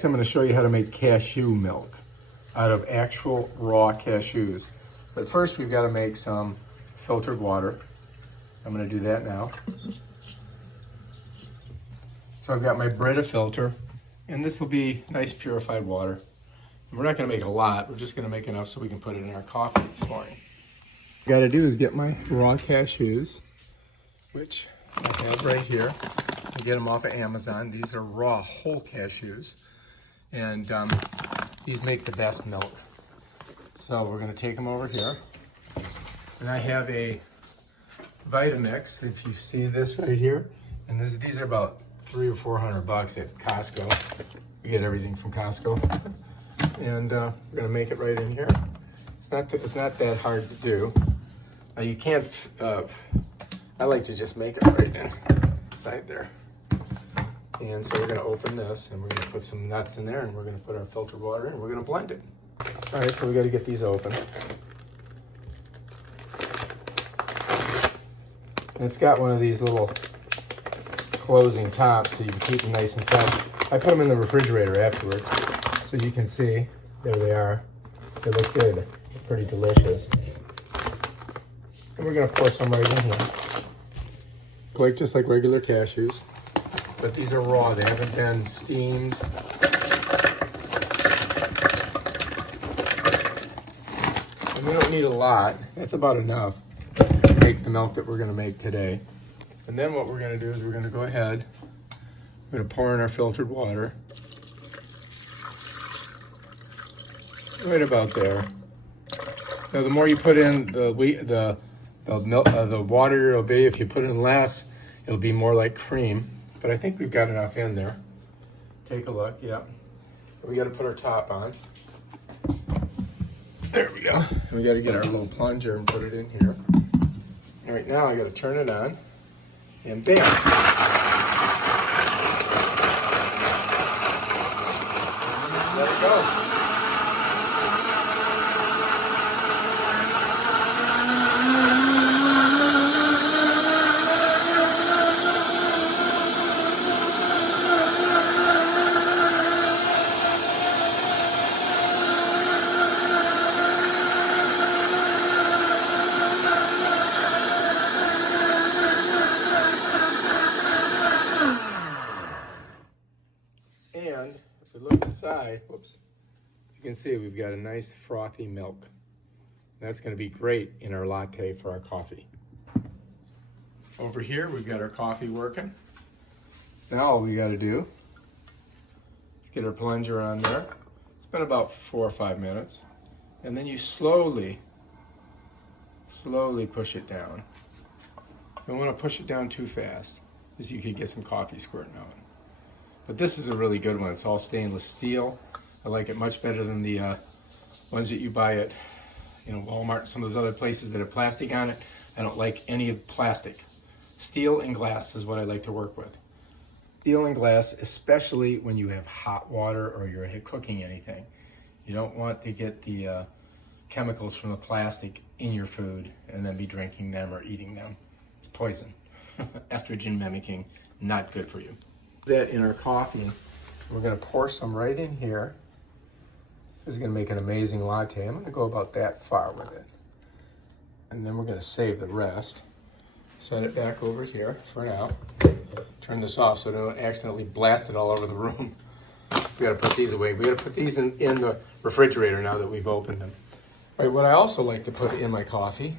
Next, I'm going to show you how to make cashew milk out of actual raw cashews. But first, we've got to make some filtered water. I'm going to do that now. So I've got my Brita filter, and this will be nice purified water. And we're not going to make a lot, we're just going to make enough so we can put it in our coffee this morning. What I got to do is get my raw cashews, which I have right here. I get them off of Amazon. These are raw whole cashews, and these make the best milk. So we're going to take them over here, and I have a Vitamix. If you see this right here, and these are about $300 or $400 at Costco. We get everything from Costco, and we're going to make it right in here. It's not that hard to do. You can't. I like to just make it right inside there. And so we're going to open this, and we're going to put some nuts in there, and we're going to put our filtered water in, and we're going to blend it. All right, so we got to get these open. And it's got one of these little closing tops so you can keep them nice and fresh. I put them in the refrigerator afterwards, so you can see. There they are. They look good. They're pretty delicious. And we're going to pour some right in here. Just like regular cashews. But these are raw, they haven't been steamed. And we don't need a lot, that's about enough to make the milk that we're gonna make today. And then what we're gonna do is we're gonna go ahead, we're gonna pour in our filtered water. Right about there. Now the more you put in the water it'll be, if you put in less, it'll be more like cream. But I think we've got enough in there. Take a look, yeah. We gotta put our top on. There we go. And we gotta get our little plunger and put it in here. And right now I gotta turn it on, and bam. Let it go. And if we look inside, whoops, you can see we've got a nice frothy milk. That's going to be great in our latte for our coffee. Over here, we've got our coffee working. Now all we got to do is get our plunger on there. It's been about 4 or 5 minutes. And then you slowly push it down. You don't want to push it down too fast, because you could get some coffee squirting out. But this is a really good one. It's all stainless steel. I like it much better than the ones that you buy at Walmart and some of those other places that have plastic on it. I don't like any of plastic. Steel and glass is what I like to work with. Steel and glass, especially when you have hot water or you're cooking anything. You don't want to get the chemicals from the plastic in your food and then be drinking them or eating them. It's poison. Estrogen mimicking, not good for you. That in our coffee, we're going to pour some right in here. This is going to make an amazing latte. I'm going to go about that far with it, and then we're going to save the rest. Set it back over here for now. Turn this off so I don't accidentally blast it all over the room. We got to put these away. We got to put these in the refrigerator now that we've opened them. All right, what I also like to put in my coffee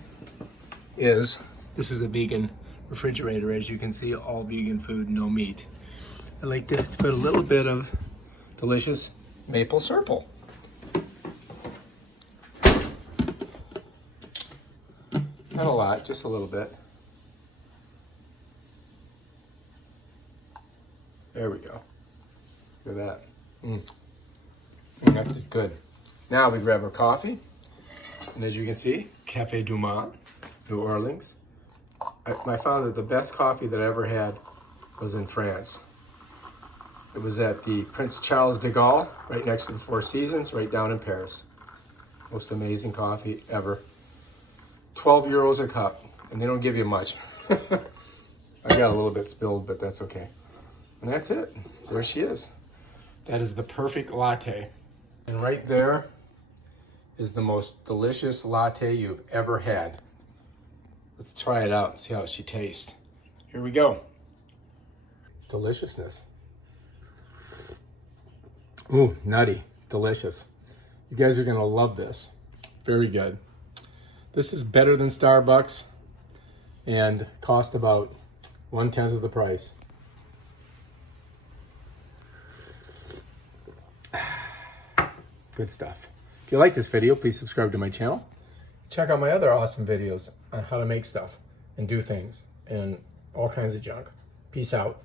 is, this is a vegan refrigerator, as you can see, all vegan food, no meat. I like to put a little bit of delicious maple syrup. Not a lot, just a little bit. There we go. Look at that. That's just good. Now we grab our coffee. And as you can see, Café du Monde, New Orleans. I found that the best coffee that I ever had was in France. It was at the Prince Charles de Gaulle, right next to the Four Seasons, right down in Paris. Most amazing coffee ever. 12 euros a cup, and they don't give you much. I got a little bit spilled, but that's okay. And that's it. There she is. That is the perfect latte. And right there is the most delicious latte you've ever had. Let's try it out and see how she tastes. Here we go. Deliciousness. Ooh, nutty, delicious. You guys are gonna love this. Very good. This is better than Starbucks and cost about 1/10 of the price. Good stuff. If you like this video, please subscribe to my channel. Check out my other awesome videos on how to make stuff and do things and all kinds of junk. Peace out.